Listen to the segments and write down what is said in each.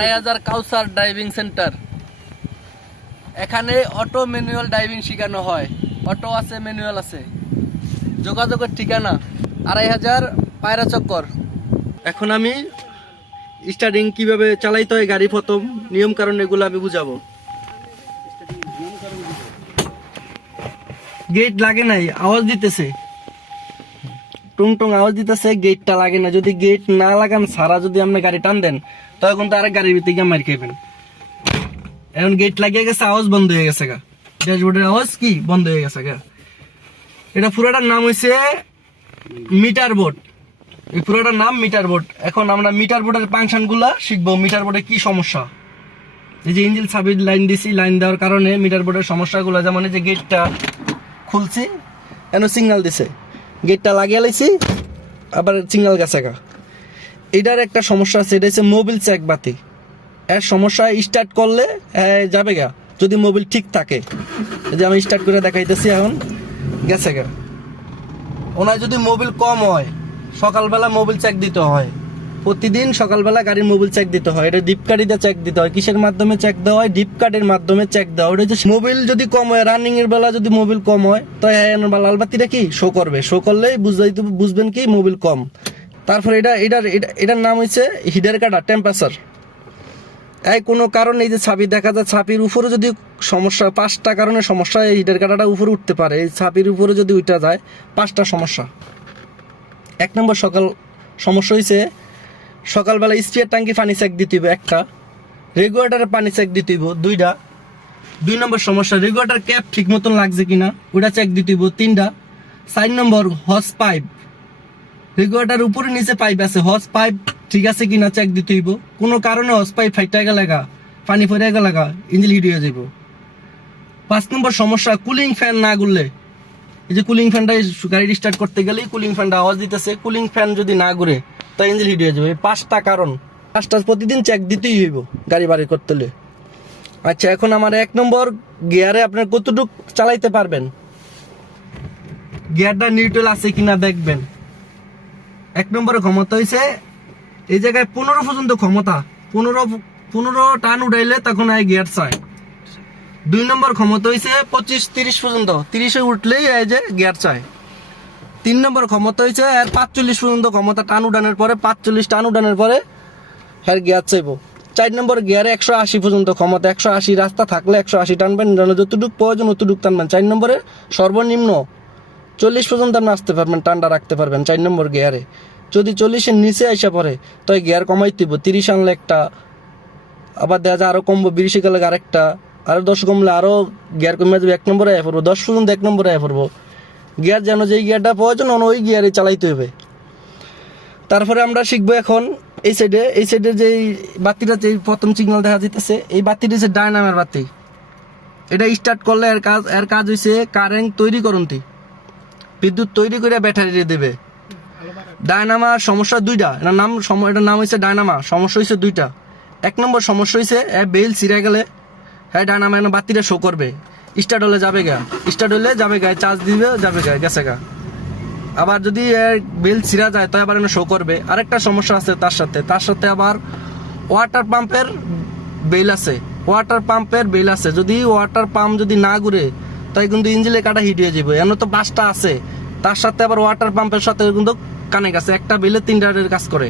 2,500 কাউসার driving centre. এখানে auto manual driving শেখানো হয়, অটো আছে ম্যানুয়াল আছে। যোগাযোগের ঠিকানা 2,500 পায়রা চক্কর। এখন আমি স্টার্টিং কিভাবে চালাইতে হয় গাড়ি, প্রথম নিয়ম কারণ এগুলো আমি বুঝাবো। গেট লাগে নাই, আওয়াজ দিতেছে, টুং টুং আওয়াজ দিতেছে, গেটটা লাগে না। যদি গেট না লাগান সারা যদি আপনি গাড়ি টান দেন তখন তো আরেক গাড়ির ভিতরে গিয়ে মার খাইবেন। এখন গেট লাগিয়ে গেছে, আওয়াজ বন্ধ হয়ে গেছে গা, ড্যাশবোর্ডের আওয়াজ কি বন্ধ হয়ে গেছে গা। এটা পুরোটার নাম হয়েছে মিটার বোর্ড। এই পুরোটার নাম মিটার বোর্ড। এখন আমরা মিটার বোর্ডের ফাংশন গুলা শিখবো। মিটার বোর্ডে কি সমস্যা, এই যে ইঞ্জিন সাবির লাইন দিছি, লাইন দেওয়ার কারণে মিটার বোর্ডের সমস্যাগুলো, যেমন এই যে গেটটা খুলছি এন সিগন্যাল দিছে, গেটটা লাগিয়ে লাইছি আবার সিগন্যাল গেছে গা। এটার একটা সমস্যা আছে, এটা হচ্ছে মোবিল চেক বাতি। এর সমস্যা স্টার্ট করলে যাবে গা যদি মোবিল ঠিক থাকে। এই যে আমি স্টার্ট করে দেখাইতেছি, এখন গেছে গা। ওনার যদি মোবিল কম হয় সকালবেলা মোবিল চেক দিতে হয়, প্রতিদিন সকালবেলা গাড়ির মোবিল চেক দিতে হয়। এটা ডিপ কার্ডিতে চেক দিতে হয়। কিসের মাধ্যমে চেক দেওয়া হয়? ডিপ কার্ডের মাধ্যমে চেক দেওয়া হয়। ওটা মোবিল যদি কম হয়, রানিং এর বেলা যদি মোবিল কম হয় তো লাল বাতিটা কি শো করবে, শো করলেই বুঝবেন কি মোবিল কম। তারপর এটার নাম হচ্ছে হিডার কাটা টেম্পারেচার। এই কোনো কারণে এই যে ছাপি দেখা যায়, ছাপির উপরে যদি সমস্যা, 5টা কারণে সমস্যা এই হিডার কাটাটা উপরে উঠতে পারে। এই ছাপির উপরে যদি উঠা যায় 5টা সমস্যা। 1 নম্বর সমস্যা হয়েছে সকালবেলা স্টিয়ার ট্যাঙ্কি পানি চেক দিতে হইব 1টা, রেগুলেটরে পানি চেক দিতে হইব 2টা। 2 নম্বর সমস্যা রেগুলেটর ক্যাপ ঠিক মতন লাগছে কিনা ওটা চেক দিতে হইব 3টা। 4 নম্বর হস পাইপ, রেগুলেটর উপরে নিচে পাইপ আছে, হস পাইপ ঠিক আছে কিনা চেক দিতে হইব। কোনো কারণে হস পাইপ ফাইটা গেলে গা, পানি পড়ে গেলে গা, ইঞ্জিন হিট হয়ে যাব। 5 নম্বর সমস্যা কুলিং ফ্যান না ঘুরলে, এই যে কুলিং ফ্যানটা গাড়ি স্টার্ট করতে গেলেই কুলিং ফ্যানটা আওয়াজ দিতেছে, কুলিং ফ্যান যদি না ঘুরে তো ইঞ্জিন হিট হয়ে যাবে। 5টা কারণ, 5টা প্রতিদিন চেক দিতেই হইব গাড়ি বাড়ি করতে হলে। আচ্ছা, এখন আমার 1 নম্বর গিয়ারে আপনার কতটুক চালাইতে পারবেন, গিয়ারটা নিউট্রাল আছে কিনা দেখবেন। 1 নম্বরের ক্ষমতা হয়েছে এই জায়গায় 15 পর্যন্ত ক্ষমতা, 15 টান উঠাইলে তখন গিয়ার চায়। 2 নম্বর ক্ষমতা হয়েছে 25-30 পর্যন্ত, 30-এ উঠলেই এই যে গিয়ার চায়। 3 নম্বর ক্ষমতা হয়েছে আর 45 পর্যন্ত ক্ষমতা, টান উঠানোর পরে 45 টান উঠানোর পরে হ্যাঁ গিয়ার চাইব। 4 নম্বর গিয়ারে 180 পর্যন্ত ক্ষমতা, 180 রাস্তা থাকলে 180 টানবেন, যতটুকু প্রয়োজন অতটুকু টানবেন। 4 নম্বরে সর্বনিম্ন 40 পর্যন্ত আপনি আসতে পারবেন, টানটা রাখতে পারবেন 4 নম্বর গিয়ারে। যদি 40-এর নিচে আসা পরে তো গিয়ার কমাই দিব, 30 আনলে একটা, আবার দেখা যায় আরো কমবো, 20 গেলে আরেকটা, আরো 10 কমলে আরো গিয়ার কমে যাবে, 1 নম্বরে আয় পড়বো, 10 পর্যন্ত 1 নম্বরে আয় পড়বো। গিয়ার যেন যেই গিয়ারটা প্রয়োজন ওই গিয়ারে চালাইতে হবে। তারপরে আমরা শিখবো এখন এই সাইডে যে বাতিটা, যে প্রথম সিগন্যাল দেখা যাইতেছে, এই বাতিটা হচ্ছে ডায়নামার বাতি। এটা স্টার্ট করলে এর কাজ হয়েছে কারেন্ট তৈরি করন্তি, বিদ্যুৎ তৈরি করে ব্যাটারি দেবে। ডায়নামার সমস্যা 2টা, এটার নাম হয়েছে ডায়নামা, সমস্যা হয়েছে 2টা। 1 নম্বর সমস্যা হয়েছে বেল ছিঁড়ে গেলে হ্যাঁ ডায়নামা বাতিটা শো করবে, স্টার্ট হলে যাবে গা, স্টার্ট হলে যাবে গা, চার্জ দিবে যাবে গা, গেছে গা। আবার যদি বেল ছিঁড়া যায় তো আবার শো করবে। আরেকটা সমস্যা আছে তার সাথে আবার ওয়াটার পাম্পের বেল আছে, যদি ওয়াটার পাম্প যদি না ঘুরে তাই কিন্তু ইঞ্জিনের কাটা হিট হয়ে যাবে। এমন তো 5টা আছে, তার সাথে আবার ওয়াটার পাম্পের সাথে কিন্তু কানেক্ট আছে, একটা বেলে 3টার কাজ করে।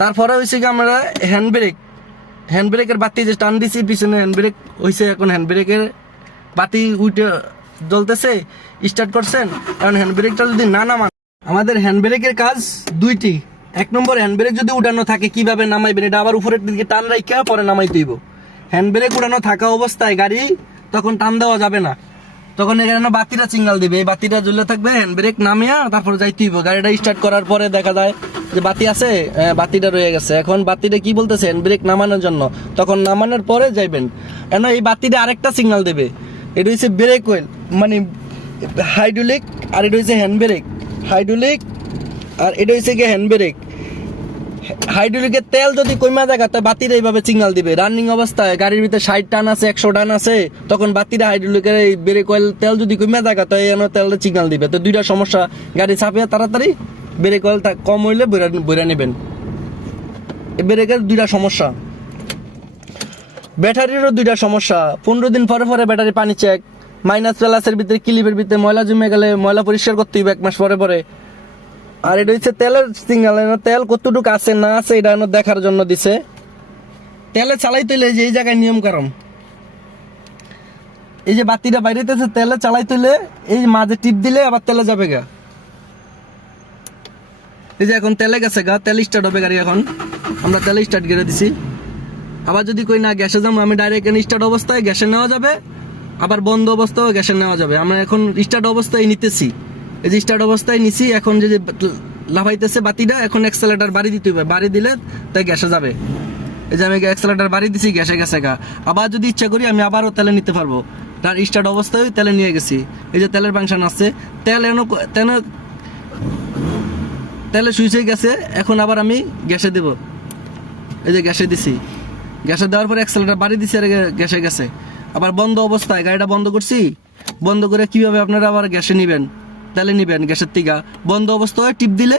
তারপরে হয়েছে কি আমরা হ্যান্ড ব্রেকের বাতি যে টান দিছি পিছনে, হ্যান্ড ব্রেক হয়েছে, এখন হ্যান্ড ব্রেকের বাতি উঠে জ্বলতেছে, স্টার্ট করছেন, কারণ হ্যান্ড ব্রেকটা যদি না নামান, আমাদের হ্যান্ড ব্রেকের কাজ 2টি। 1 নম্বর হ্যান্ড ব্রেক যদি উঠানো থাকে কিভাবে নামাইবেন, এটা আবার উপরের দিকে টান রাখা পরে নামাই দিব। হ্যান্ড ব্রেক উঠানো থাকা অবস্থায় গাড়ি তখন টান দেওয়া যাবে না, তখন এখানে বাতিটা সিগন্যাল দিবে, এই বাতিটা জ্বলে থাকবে, হ্যান্ড ব্রেক নামিয়া তারপর যাইতে হইব। গাড়িটা স্টার্ট করার পরে দেখা যায় যে বাতি আছে, বাতিটা রয়ে গেছে। এখন বাতিটা কি বলতেছে হ্যান্ড ব্রেক নামানোর জন্য, তখন নামানোর পরে যাইবেন। এখন এই বাতিটা আরেকটা সিগন্যাল দেবে, এটা হচ্ছে ব্রেক ওয়েল মানে হাইড্রোলিক, আর এটা হচ্ছে হ্যান্ড ব্রেক, হাইড্রোলিক আর এটা হচ্ছে কি হ্যান্ড ব্রেক। হাইড্রোলিকের তেল যদি কমা যায় তাই বাতিটা এইভাবে সিগন্যাল দিবে। রানিং অবস্থায় গাড়ির ভিতরে 60 টান আছে, 100 টান আছে, তখন বাতিটা হাইড্রোলিকের এই ব্রেক অয়েল তেল যদি কমা যায় তাই তেলটা সিগন্যাল দিবে। তো 2টা সমস্যা, গাড়ি চাপিয়ে তাড়াতাড়ি ব্রেক অয়েল কম হইলে বইরা নেবেন। ব্রেকের দুইটা সমস্যা, ব্যাটারিরও দুইটা সমস্যা। 15 দিন পরে পরে ব্যাটারি পানি চেক, মাইনাস প্লাসের ভিতরে ক্লিপের ভিতরে ময়লা জমে গেলে ময়লা পরিষ্কার করতে হবে 1 মাস পরে পরে। আর এটা হচ্ছে তেলের সিগন্যাল, তেল কতটুকু আছে না আছে এটা দেখার জন্য দিছে। তেলে চালাইতে হলে যে এই জায়গায় নিয়ম কারণ, এই যে বাতিটা বাইরেতেছে তেলে চালাইতে হলে এই মাঝে টিপ দিলে আবার তেলে যাবে গা। এই যে এখন তেলে গেছে গা, তেল স্টার্ট হবে গাড়ি। এখন আমরা তেলে স্টার্ট করে দিছি। আবার যদি কই না গ্যাসে যাবো, আমি ডাইরেক্ট স্টার্ট অবস্থায় গ্যাসে নেওয়া যাবে, আবার বন্ধ অবস্থায়ও গ্যাসে নেওয়া যাবে। আমরা এখন স্টার্ট অবস্থায় নিতেছি, এই যে স্টার্ট অবস্থায় নিছি। এখন যে লাফাইতেছে বাতিটা, এখন অ্যাক্সেলেটার বাড়ি দিতে হবে, বাড়ি দিলে তাই গ্যাসে যাবে। এই যে আমি অ্যাক্সেলেটার বাড়ি দিছি, গ্যাসে গেছে গা। আবার যদি ইচ্ছা করি আমি আবারও তেলে নিতে পারবো, তার স্টার্ট অবস্থায় তেলে নিয়ে গেছি। এই যে তেলের ফাংশন আছে, তেলে সুইচ হয়ে গেছে। এখন আবার আমি গ্যাসে দেব, এই যে গ্যাসে দিছি, গ্যাসে দেওয়ার পরে অ্যাক্সেলেটার বাড়ি দিছি আর গ্যাসে গেছে। আবার বন্ধ অবস্থায় গাড়িটা বন্ধ করছি, বন্ধ করে কিভাবে আপনারা আবার গ্যাসে নিবেন, তেলে নিবেন গ্যাসের থেকে। বন্ধ অবস্থায় টিপ দিলে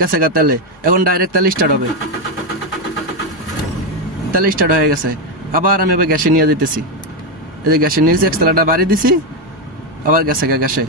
গেছে গা তেলে। এখন ডাইরেক্ট তেলে স্টার্ট হবে, তেলে স্টার্ট হয়ে গেছে। আবার আমি আবার গ্যাসে নিয়ে যেতেছি, এই যে গ্যাসে নিয়েছি, অ্যাক্সেলেটার বাড়ি দিছি, আবার গেছে গা গ্যাসে।